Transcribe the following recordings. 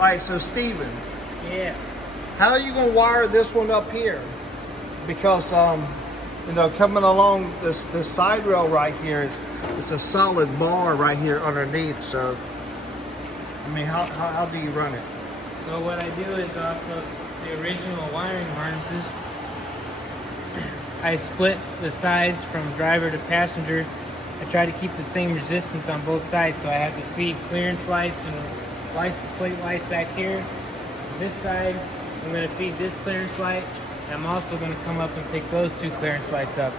right, so Steven, Yeah. how are you gonna wire this one up here? Because you know, coming along this side rail right here is it's a solid bar right here underneath. So I mean, how do you run it? So what I do is off of the original wiring harnesses, I split the sides from driver to passenger. I try to keep the same resistance on both sides, so I have to feed clearance lights and license plate lights back here. This side, I'm going to feed this clearance light, and I'm also going to come up and pick those two clearance lights up.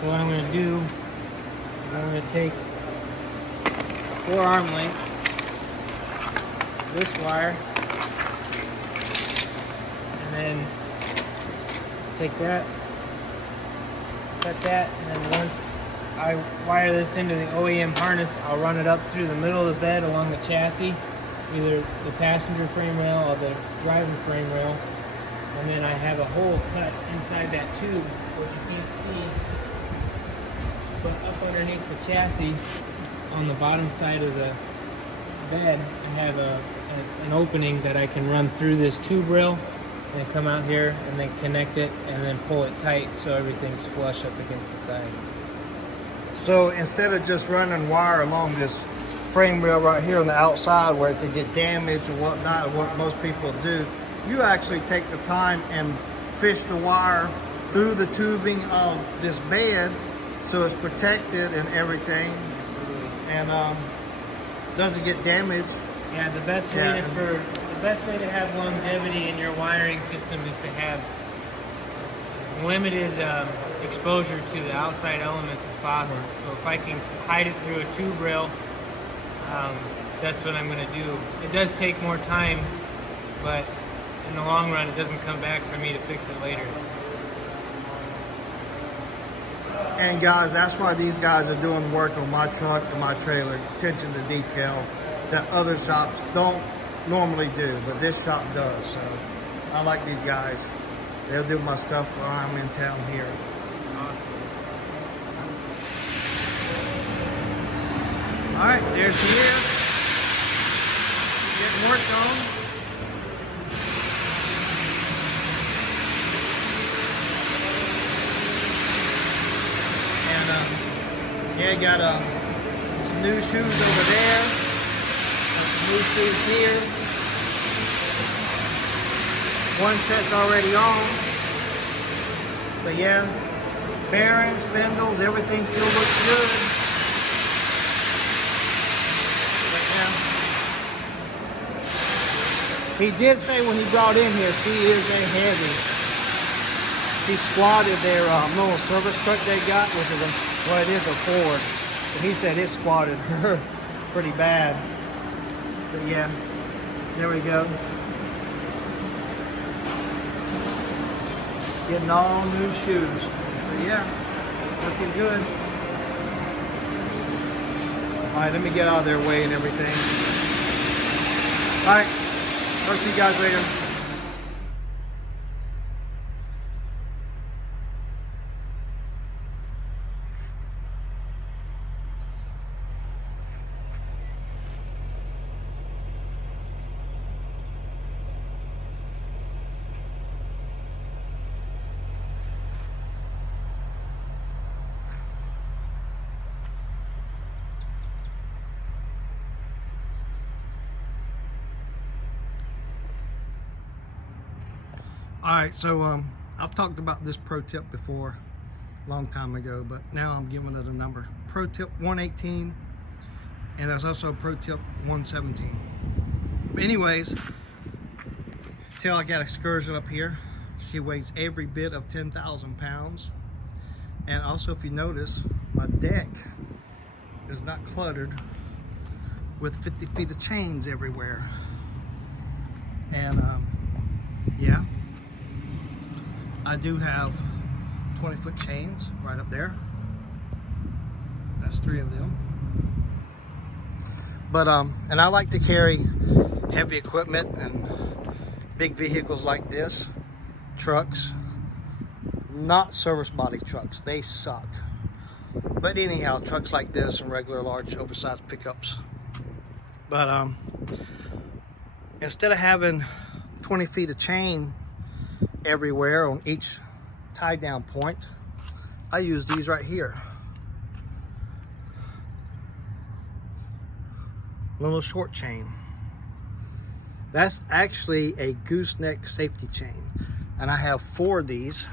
So what I'm going to do is I'm going to take 4 arm lengths, this wire, and then take that, cut that, and then once I wire this into the OEM harness, I'll run it up through the middle of the bed along the chassis, either the passenger frame rail or the driver frame rail, and then I have a hole cut inside that tube, which you can't see, but up underneath the chassis on the bottom side of the bed, I have an opening that I can run through this tube rail and then come out here and then connect it and then pull it tight so everything's flush up against the side. So instead of just running wire along this frame rail right here on the outside where it could get damaged or whatnot, what most people do, you actually take the time and fish the wire through the tubing of this bed so it's protected and everything. Absolutely. And doesn't get damaged. Yeah, the best way to have longevity in your wiring system is to have as limited exposure to the outside elements as possible. So if I can hide it through a tube rail, that's what I'm going to do. It does take more time, but in the long run, it doesn't come back for me to fix it later. And guys, that's why these guys are doing work on my truck and my trailer, attention to detail that other shops don't normally do, but this shop does. So I like these guys. They'll do my stuff while I'm in town here. Awesome. All right, there she is. Getting worked on. And yeah, got some new shoes over there. Some new shoes here. One set's already on. But yeah, bearings, spindles, everything still looks good. But yeah. He did say when he brought in here, she is a heavy. She squatted their little service truck they got, which is well, it is a Ford. But he said it squatted her pretty bad. But yeah, there we go. Getting all new shoes. But yeah, looking good. All right, let me get out of their way and everything. All right, talk to you guys later. All right, so I've talked about this pro tip before, a long time ago, but now I'm giving it a number. Pro tip 118, and there's also pro tip 117. But anyways, till I got excursion up here. She weighs every bit of 10,000 pounds. And also, if you notice, my deck is not cluttered with 50 feet of chains everywhere. And yeah. I do have 20-foot chains right up there. That's 3 of them. But and I like to carry heavy equipment and big vehicles like this, trucks, not service body trucks. They suck. But anyhow, trucks like this and regular large oversized pickups. But instead of having 20 feet of chain everywhere on each tie down point, I use these right here. Little short chain. That's actually a gooseneck safety chain, and I have 4 of these,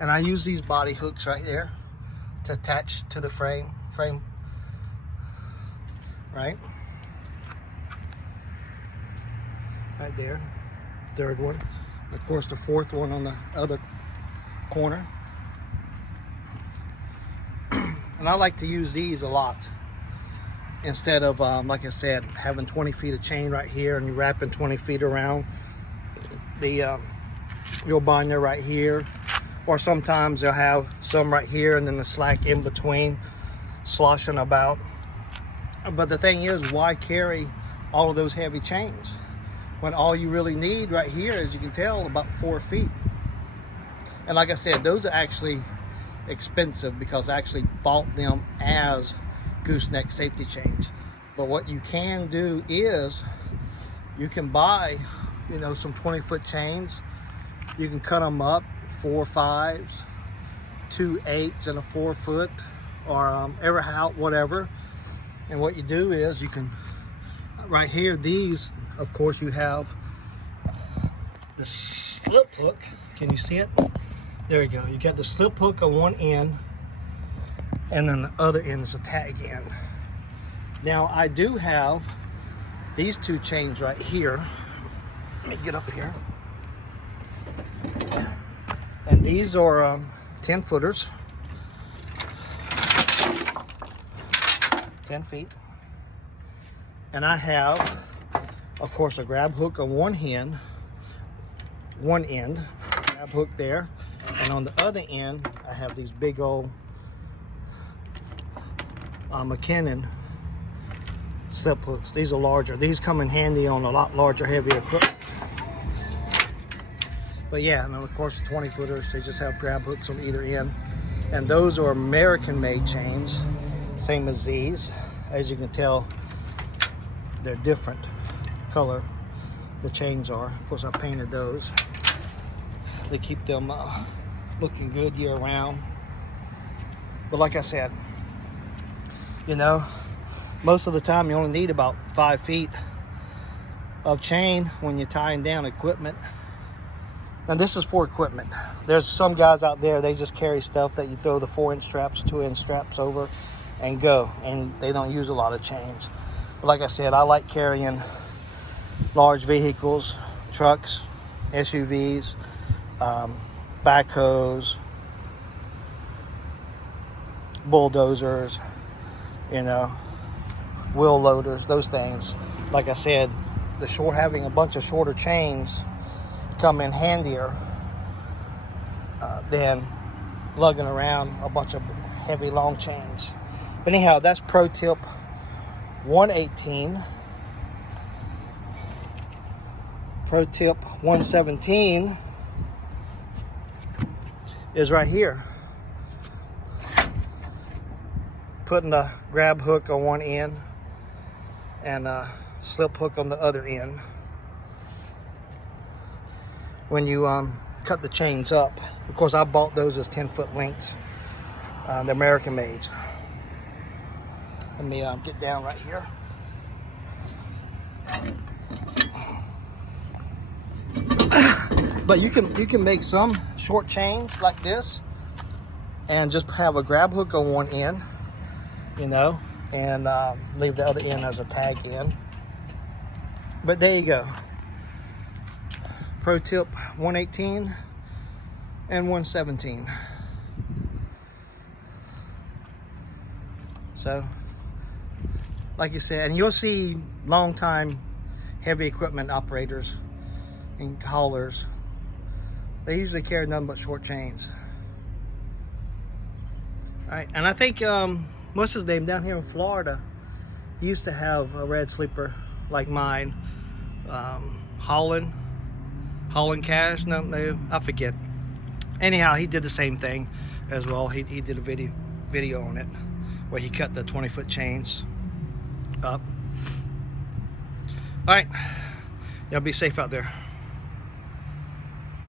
and I use these body hooks right there to attach to the frame right there, 3rd one, of course the 4th one on the other corner. And I like to use these a lot instead of like I said, having 20 feet of chain right here and you wrapping 20 feet around the your binder right here, or sometimes they'll have some right here and then the slack in between sloshing about. But the thing is, why carry all of those heavy chains when all you really need right here, as you can tell, about 4 feet? And like I said, those are actually expensive because I actually bought them as gooseneck safety chains. But what you can do is you can buy, you know, some 20-foot chains. You can cut them up, 4 5s, 2 8s, and a 4 foot, or ever how, whatever. And what you do is you can, right here, these, of course, you have the slip hook. Can you see it? There you go. You got the slip hook on one end, and then the other end is a tag end. Now I do have these 2 chains right here. Let me get up here. And these are 10 footers, 10 feet. And I have, of course, a grab hook on one end, grab hook there. And on the other end, I have these big old McKinnon slip hooks. These are larger. These come in handy on a lot larger, heavier equipment. But yeah, and of course, 20 footers, they just have grab hooks on either end. And those are American made chains, same as these. As you can tell, they're different color, the chains are. Of course, I painted those. They keep them looking good year round. But like I said, you know, most of the time you only need about 5 feet of chain when you're tying down equipment. And this is for equipment. There's some guys out there, they just carry stuff that you throw the 4-inch straps, 2-inch straps over and go, and they don't use a lot of chains. But like I said, I like carrying large vehicles, trucks, SUVs, backhoes, bulldozers, you know, wheel loaders, those things. Like I said, having a bunch of shorter chains come in handier than lugging around a bunch of heavy long chains. But anyhow, that's Pro Tip 118. Pro Tip 117 is right here. Putting a grab hook on one end and a slip hook on the other end. When you cut the chains up, of course I bought those as 10-foot lengths. They're American made. Let me get down right here. But you can make some short chains like this and just have a grab hook on one end, you know, and leave the other end as a tag end. But there you go. Pro Tip 118 and 117. So, like you said, and you'll see long time heavy equipment operators and haulers, they usually carry nothing but short chains. All right, and I think what's his name down here in Florida, he used to have a red sleeper like mine, hauling cash. No, I forget. Anyhow, he did the same thing as well. He did a video on it where he cut the 20-foot chains. up. All right, y'all be safe out there.